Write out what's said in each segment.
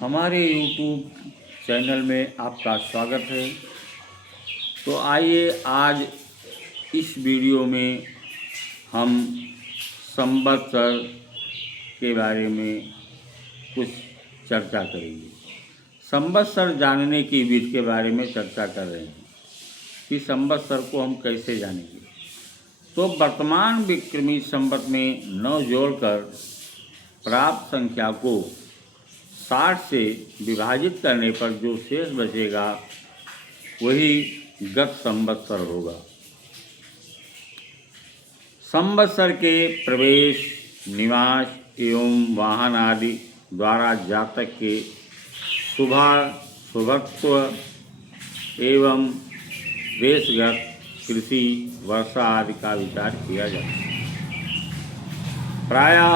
हमारे YouTube channel में आपका स्वागत है। तो आइए आज इस वीडियो में हम संवत्सर के बारे में कुछ चर्चा करेंगे। संवत्सर जानने की विधि के बारे में चर्चा कर रहे हैं कि संवत्सर को हम कैसे जानेंगे। तो वर्तमान विक्रमी संवत में 9 जोड़कर प्राप्त संख्या को 60 से विभाजित करने पर जो शेष बचेगा वही गत संवत्सर होगा। संवत्सर के प्रवेश, निवास एवं वाहन आदि द्वारा जातक के शुभत्व एवं देशगत, कृषि, वर्षा आदि का विचार किया जाता है। प्रायः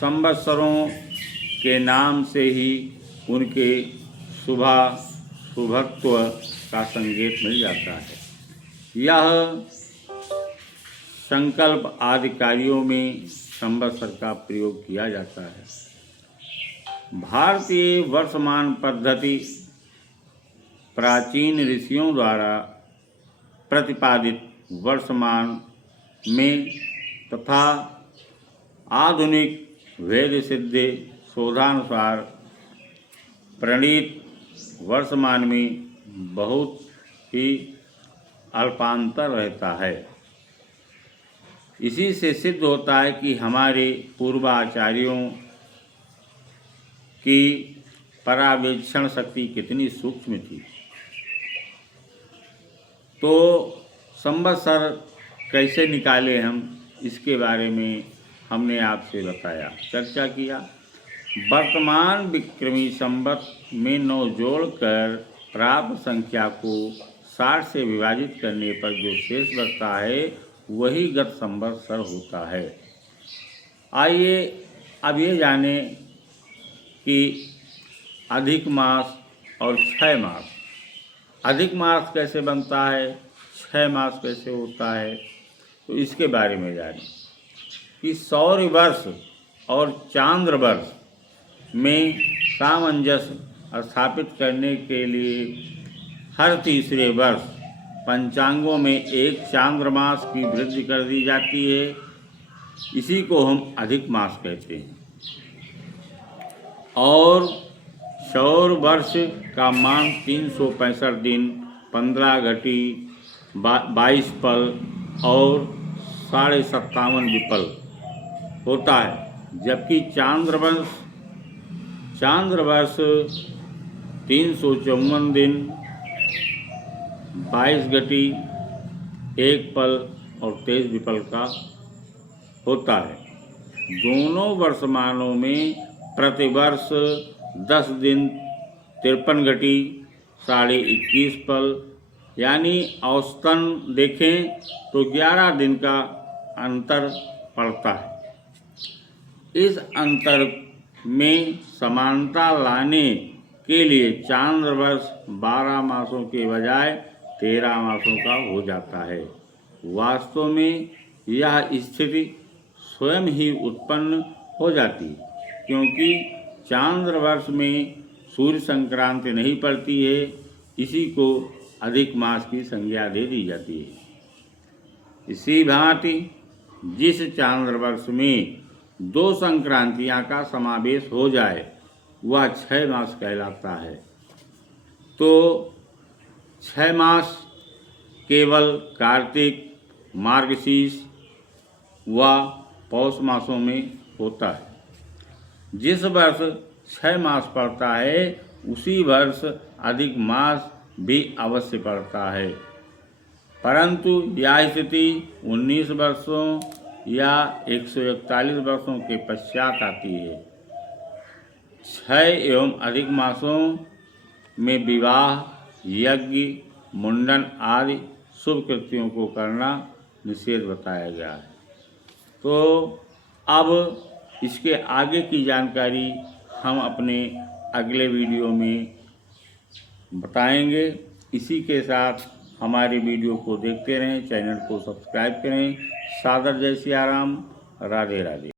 संवत्सरों के नाम से ही उनके शुभत्व का संकेत मिल जाता है। यह संकल्प आदि कार्यों में संवत्सर का प्रयोग किया जाता है। भारतीय वर्षमान पद्धति प्राचीन ऋषियों द्वारा प्रतिपादित वर्षमान में तथा आधुनिक वेद सिद्ध शोधानुसार प्रणीत वर्षमान में बहुत ही अल्पांतर रहता है। इसी से सिद्ध होता है कि हमारे पूर्वाचार्यों की परावेक्षण शक्ति कितनी सूक्ष्म थी। तो संवत्सर कैसे निकाले हम, इसके बारे में हमने आपसे बताया, चर्चा किया। वर्तमान विक्रमी संवत में 9 जोड़कर प्राप्त संख्या को 60 से विभाजित करने पर जो शेष बचता है वही गत संवत्सर होता है। आइए अब ये जानें कि अधिक मास और क्षय मास। अधिक मास कैसे बनता है, क्षय मास कैसे होता है, तो इसके बारे में जानें कि सौर वर्ष और चांद्र वर्ष में सामंजस्य स्थापित करने के लिए हर तीसरे वर्ष पंचांगों में एक चांद्रमास की वृद्धि कर दी जाती है। इसी को हम अधिक मास कहते हैं। और सौर वर्ष का मान 365 दिन, 15 घटी, 22 पल और 57.5 विपल होता है। जबकि चांद्र वर्ष 354 दिन, 22 घटी, 1 पल और 23 विपल का होता है। दोनों वर्षमानों में प्रतिवर्ष 10 दिन, 53 घटी, 21.5 पल यानी औसतन देखें तो 11 दिन का अंतर पड़ता है। इस अंतर में समानता लाने के लिए चांद्र वर्ष 12 मासों के बजाय 13 मासों का हो जाता है। वास्तव में यह स्थिति स्वयं ही उत्पन्न हो जाती है, क्योंकि चांद्र वर्ष में सूर्य संक्रांति नहीं पड़ती है। इसी को अधिक मास की संज्ञा दे दी जाती है। इसी भांति जिस चांद्र वर्ष में 2 संक्रांतियाँ का समावेश हो जाए वह 6 मास कहलाता है। तो 6 मास केवल कार्तिक, मार्गशीर्ष व पौष मासों में होता है। जिस वर्ष 6 मास पड़ता है उसी वर्ष अधिक मास भी अवश्य पड़ता है, परंतु यह स्थिति 19 वर्षों या 141 वर्षों के पश्चात आती है। 6 एवं अधिक मासों में विवाह, यज्ञ, मुंडन आदि शुभ कृत्यों को करना निषेध बताया गया है। तो अब इसके आगे की जानकारी हम अपने अगले वीडियो में बताएंगे। इसी के साथ हमारे वीडियो को देखते रहें, चैनल को सब्सक्राइब करें। सादर जय सिया राम, राधे राधे।